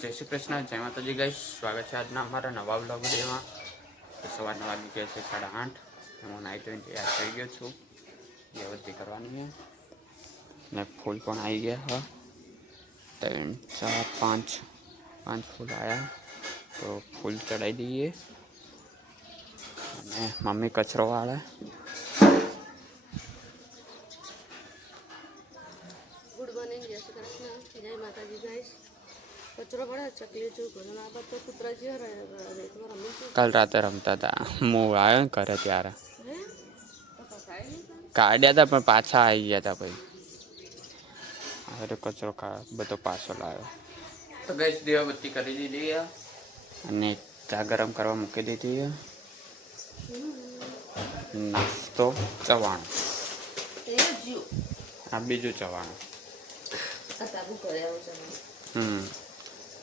જય શ્રી કૃષ્ણ, જય માતાજી ગાઈસ. સ્વાગત છે આજના અમારા નવા વ્લોગ વિડીયોમાં. સવારના વાગી ગયા છે 8:30. હું નાઈ ધોઈને તૈયાર થઈ ગયો છું. વ્યવસ્થિત કરવાની છે ને ફૂલ પણ આવી ગયા. 3 4 5 ફૂલ આવ્યા તો ફૂલ ચડાવી દઈએ. અને મમ્મી કચરો વાળે. ગુડ મોર્નિંગ, જય શ્રી કૃષ્ણ, જય માતાજી ગાઈસ. કચરો પડે ચકલી જો ઘરનો આ તો કૂતરા જે રમે. કાલ રાતે રમતા હતા. હું આવ્યો ને ઘરે ત્યારે કાઢ્યા હતા પણ પાછા આવી ગયા હતા. પછી હવે કચરો બધો પાછો લાવ્યો. તો ગેસ દીવાબત્તી કરી દીધી અને ચા ગરમ કરવા મૂકી દીધી. નાસ્તો ચવાણું, આ બીજું ચવાણું.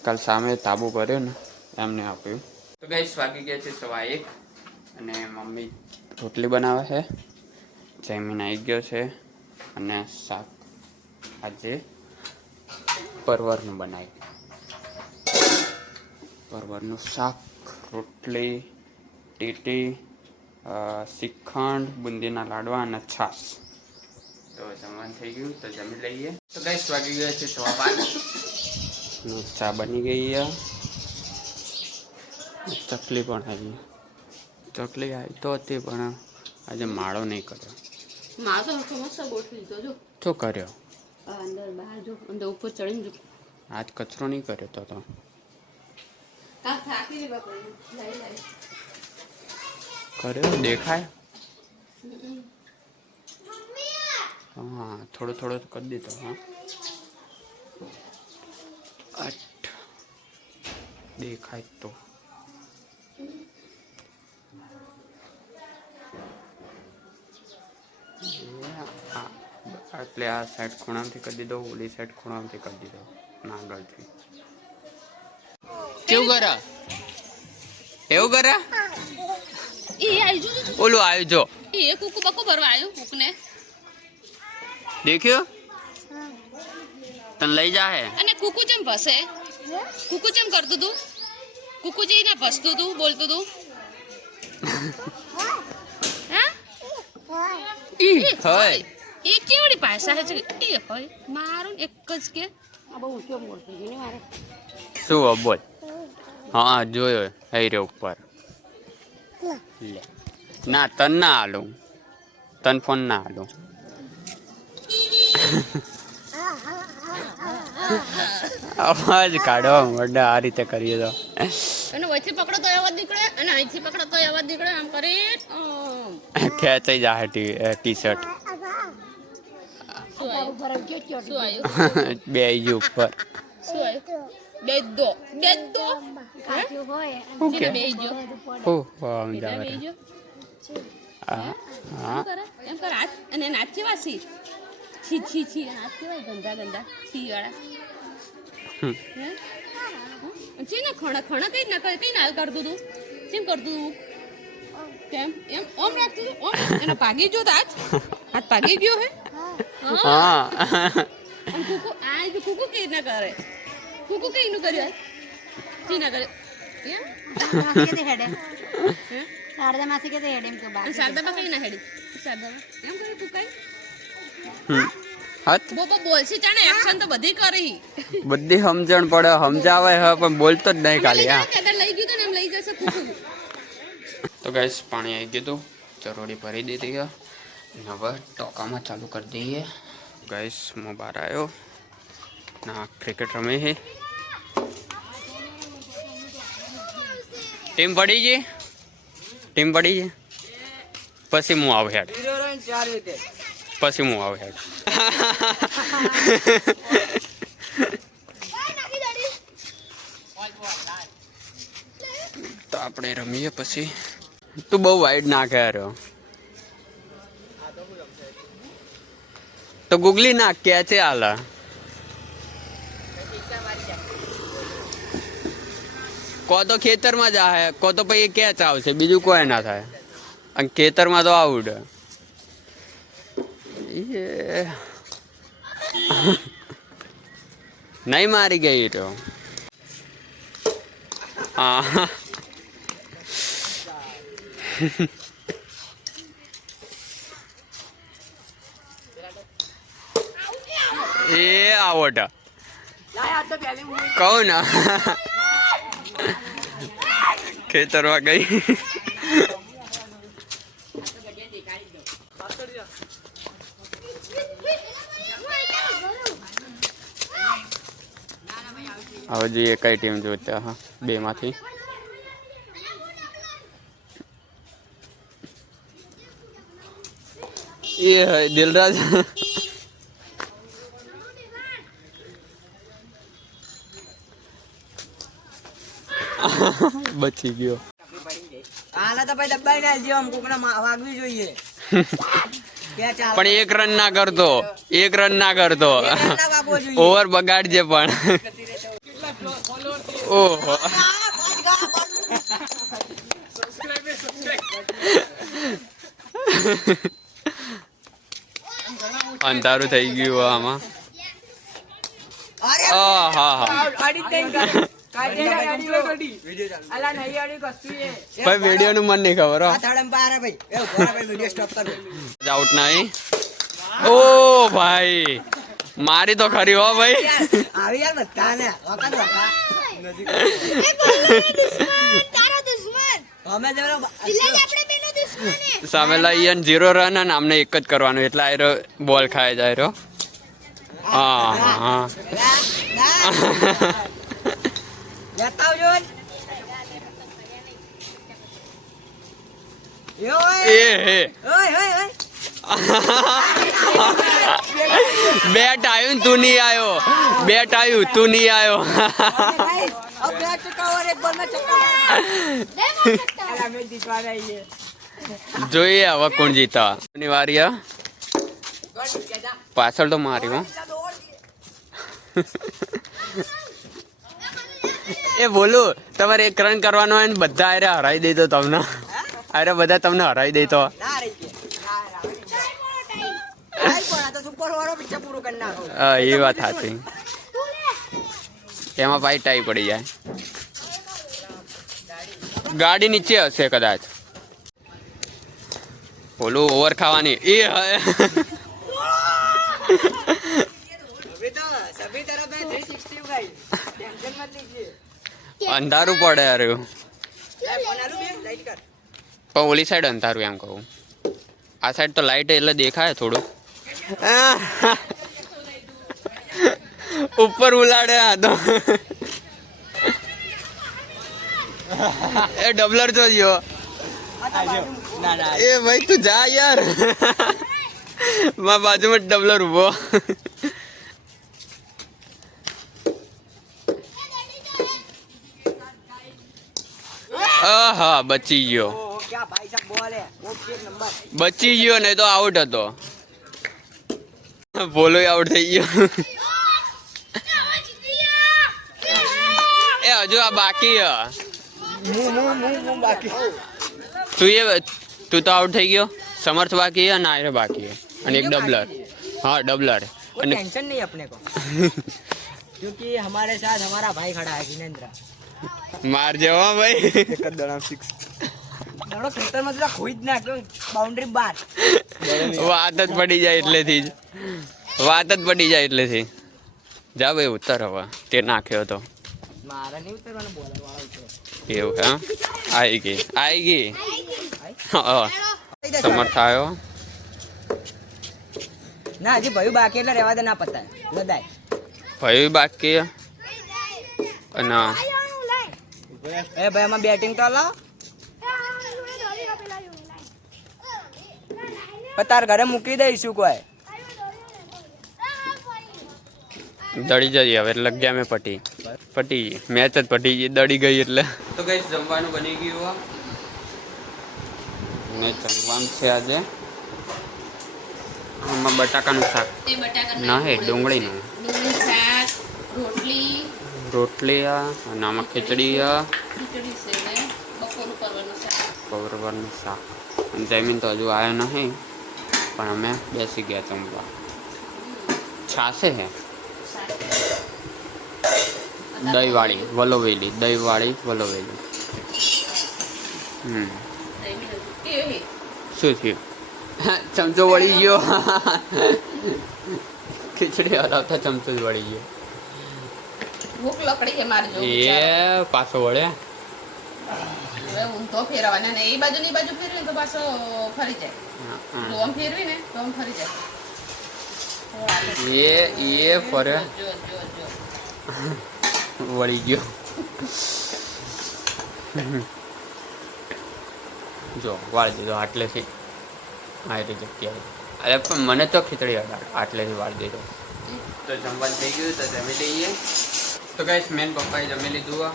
કાલ સામે તાબુ કર્યો ને એમને આપ્યું. તો ગાઈસ વાગી ગયા છે 1:15 અને મમ્મી રોટલી બનાવે છે. જમીન આવી ગયો છે અને શાક આજે પરવરનું બનાવ્યું. પરવરનું શાક, રોટલી, ટીટી, શ્રીખંડ, બુંદીના લાડવા અને છાશ. તો જમવાનું થઈ ગયું તો જમી લઈએ. તો ગાઈસ વાગી ગયા છે 5:15. ચા બની ગઈ. ચકલી પણ આવી. ચકલી આવી તો હતી પણ આજે માળો નહીં કર્યો. મારો તો મસ્ત ગોઠવી દીધો જો. શું કર્યો? અંદર બહાર જો, અંદર ઉપર ચડીને જો. આજ કચરો નહીં કર્યો તો આ થાકી બાપા લઈ કર્યો દેખાય. હા થોડો થોડો કરી દીધો. હા 8 દેખાય તો એટલે આ સાઈડ ખૂણામાંથી કરી દીધો, ઓલી સાઈડ ખૂણામાંથી કરી દીધો. નાગળથી કેવું કરે? એવું કરે? એ આવી જો ઓલું આવ્યું જો. એ કુકુ બકુ ભરવા આવ્યું કુકને. દેખ્યો? તને લઈ જા હે. અને કુકુ ચમ ભસે? કુકુ ચમ કરતું તું? કુકુ જે ના ભસતું તું, બોલતું તું? હા? હોય એ કેવડી ભાષા છે? એ હોય મારું એક જ કે આ બહુ ઊંચો બોલતી છે ને મારે. શું બોલ? હા જોયો હઈ રે ઉપર. લે ના તન ના હાલું, તન ફોન ના હાલું. અવાજ કાઢવા મોઢા આ રીતે કરીએ તો. અને વચ્ચે પકડો તો અવાજ નીકળે અને અહીંથી પકડો તો અવાજ નીકળે. આમ કરી ખેંચાઈ જાય ટી શર્ટ. બે ઉપર શું આવ્યું? બેદો બેદો ઓકે બેજો ઓ સમજાવે. બેજો હા હા એમ કર હાથ અને નાચ કેવા સી છી છી છી નાચ કેવાય ગંદા ગંદા છી વાળા. છે ને ખણા ખણા કઈ ના કઈ નાલ કરતું તું? કેમ કરતું તું? કેમ એમ ઓમ રાખતું તું? ઓમ એનો ભાગી ગયો તો હાથ ભાગી ગયો હે. હા અને કુકુ આ જો કુકુ કઈ ના કરે. કુકુ કઈ નું કર્યું? કી ના કરે? એમ શારદા માસી કે હેડ એમ કે બા શારદા કઈ ના હેડી શારદા એમ કરે કુકાઈ. હત બોબો બોલસી જાણે એક્શન તો બધી કરી. બધી સમજણ પડે, સમજાવે હ પણ બોલતો જ નહીં ખાલી. હા કેદર લઈ ગયું તો ને એમ લઈ જશે કુકુ. તો ગાઈસ પાણી આવી ગયું હતું, ચરોડી ભરી દીધી છે. હવે ટોકામાં ચાલુ કરી દઈએ. ગાઈસ હું બહાર આવ્યો ના ક્રિકેટ રમે છે. ટીમ પડી છે, ટીમ પડી છે. પછી હું આવું હેડ, પછી હું આવું હેડ. તો આપણે રમીએ પછી. તું બહુ વાઈડ નાખે રહ્યો તો ગુગલી નાખ કે છે હાલ. કો તો ખેતરમાં જાય, કો તો પછી કેચ આવશે, બીજું કોઈ ના થાય. અને ખેતરમાં તો આઉટ. નહીં મારી ગઈ તો હા એ આવટ કહું ને ખેતરમાં ગઈ હવે જોઈએ કઈ ટીમ જોતા હા બે માંથી એ દિલરાજ બચી ગયો આલા તો ભાઈ દબાઈ ના જીવ કોકના વાગવી જોઈએ પણ એક રન ના કરતો ઓવર બગાડજે પણ ઓહો અંધારું થઈ ગયું આમાં હા હા ભાઈ વિડીયો નું મન નહીં ખબર આઉટ નહીં ઓ ભાઈ મારી તો ખરી હો ભાઈ સામેલા ઈયન 0 રન અને આમને એક જ કરવાનું એટલે આયરો બોલ ખાય જાય રહ્યો હા હા બેટ આવ્યું તું નહીં આવ્યો બેટ આવ્યું તું નહીં આવ્યો જોઈએ હવે કોણ જીતા અનિવાર્ય પાછળ તો માર્યું એ બોલું તમારે એક રન કરવાનો હોય ને બધા આરે હરાવી દઈ તો તમને અરે બધા તમને હરાવી દઈ તો એ વાત સાચી એમાં ભાઈ ટાઈ પડી જાય ગાડી નીચે હશે કદાચ ઓલું ઓવર ખાવાની એ અંધારું પડે યાર પણ ઓલી સાઈડ અંધારું એમ કહું આ સાઈડ તો લાઈટ એટલે દેખાય થોડું ઉપર ઉલાડે આ તો એ ડબલર તો ગયો એ ભાઈ તું જા યાર મારા બાજુમાં ડબલર ઉભો હા બચી ગયો નહીં તો આઉટ હતો બોલો આઉટ થઈ ગયો એ હજુ આ બાકી તું તો આઉટ થઈ ગયો समर्थ बाकी है ना आयरे बाकी है और एक डबलर हाँ डबलर कोई टेंशन नहीं अपने को क्योंकि हमारे साथ हमारा भाई खड़ा है जिनेंद्र मार जाओ भाई દડો ખેતર માં ખોઈ જ નાખ્યો બાઉન્ડરી બાર વાત જ પડી જાય એટલેથી જ જા ભાઈ ઉતર હવે તે નાખ્યો તો મારે નહીં ઉતરવાનું બોલર વાળો ઉતરો એવું હા આવી ગઈ હા સમર્થ આવ્યો ના હજી ભાઈ બાકી એટલે રહેવા દે ના પતાય લદાય ભાઈ બાકી અને એ ભાઈ આમાં બેટિંગ તો લાવ તાર ઘરે મૂકી દઈશું કોઈ દડી જઈએ હવે એટલે ગયા મેં પટી મેચ જ પટી ગઈ દડી ગઈ એટલે તો કઈ જમવાનું બની ગયું ને જમવાનું છે આજે આમાં બટાકાનું શાક ના હે ડુંગળીનું શાક રોટલી અને આમાં ખીચડી પરવરનું શાક અને જમીન તો હજુ આવ્યો નહીં પણ અમે બેસી ગયા જમવા છાશે હે દહીંવાળી વલોવેલી, દહીંવાળી વલોવેલી. શું થયું? ચમચો વળી ગયો. ખીચડી હલાવતા ચમચો જ વળી ગયો. ભૂખ લકડી છે મારે જો એ પાછો વળે. હવે હું તો ફેરવાના ને એ બાજુ ની બાજુ ફેરવી તો પાછો ફરી જાય. તો આમ ફેરવી ને તો આમ ફરી જાય. એ ફરે જો જો જો વળી ગયો. જો વાળી દીધો આટલેથી આ રીતે જગ્યાએ. અરે પણ મને તો ખીચડી આટલેથી વાળી દીધો. તો જમવાનું થઈ ગયું તો જમી લઈએ. તો ગાઈસ મેન પપ્પાએ જમી લીધું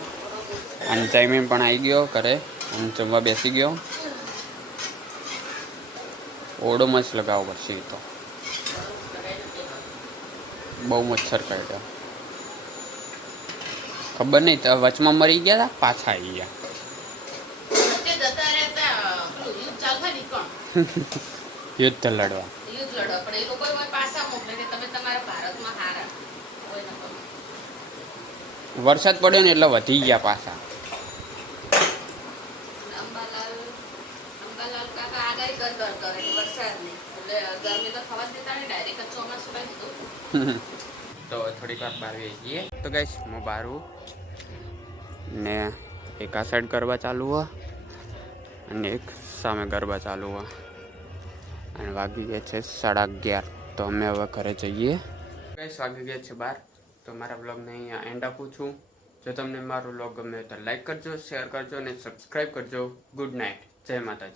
અને જમીન પણ આવી ગયો ઘરે અને જમવા બેસી ગયો. ઓળો મસ્ત લગાવો પછી તો બહુ મચ્છર કાઢ્યા. ખબર નહીં તો વચમાં મરી ગયા હતા પાછા આવી ગયા. વચ્ચે જતા રહેતા પેલું યુદ્ધ ચાલુ થાય ને કોણ યુદ્ધ લડવા. યુદ્ધ લડવા પણ એ લોકો પાછા મોકલે કે તમે તમારા ભારતમાં હારા કોઈ ન કરો. વરસાદ પડ્યો ને એટલે વધી ગયા પાછા. અંબાલાલ કાકા આગાહી કરે વરસાદની એટલે ગરમી તો થવા જ દેતા ને ડાયરેક્ટ ચોમાસું લઈ દીધું. તો થોડીક વાર બહાર જઈએ. તો ગાઈસ હું બહાર ને એક આ સાઈડ ગરબા ચાલુ હોય અને એક સામે ગરબા ચાલુ હોય અને વાગી ગયા છે 11:30. તો અમે હવે ઘરે જઈએ. ગાઈસ વાગી ગયા છે 12. તો મારા બ્લોગને અહીંયા એન્ડ આપું છું. જો તમને મારો બ્લોગ ગમે તો લાઈક કરજો, શેર કરજો અને સબસ્ક્રાઈબ કરજો. Good night. જય માતાજી.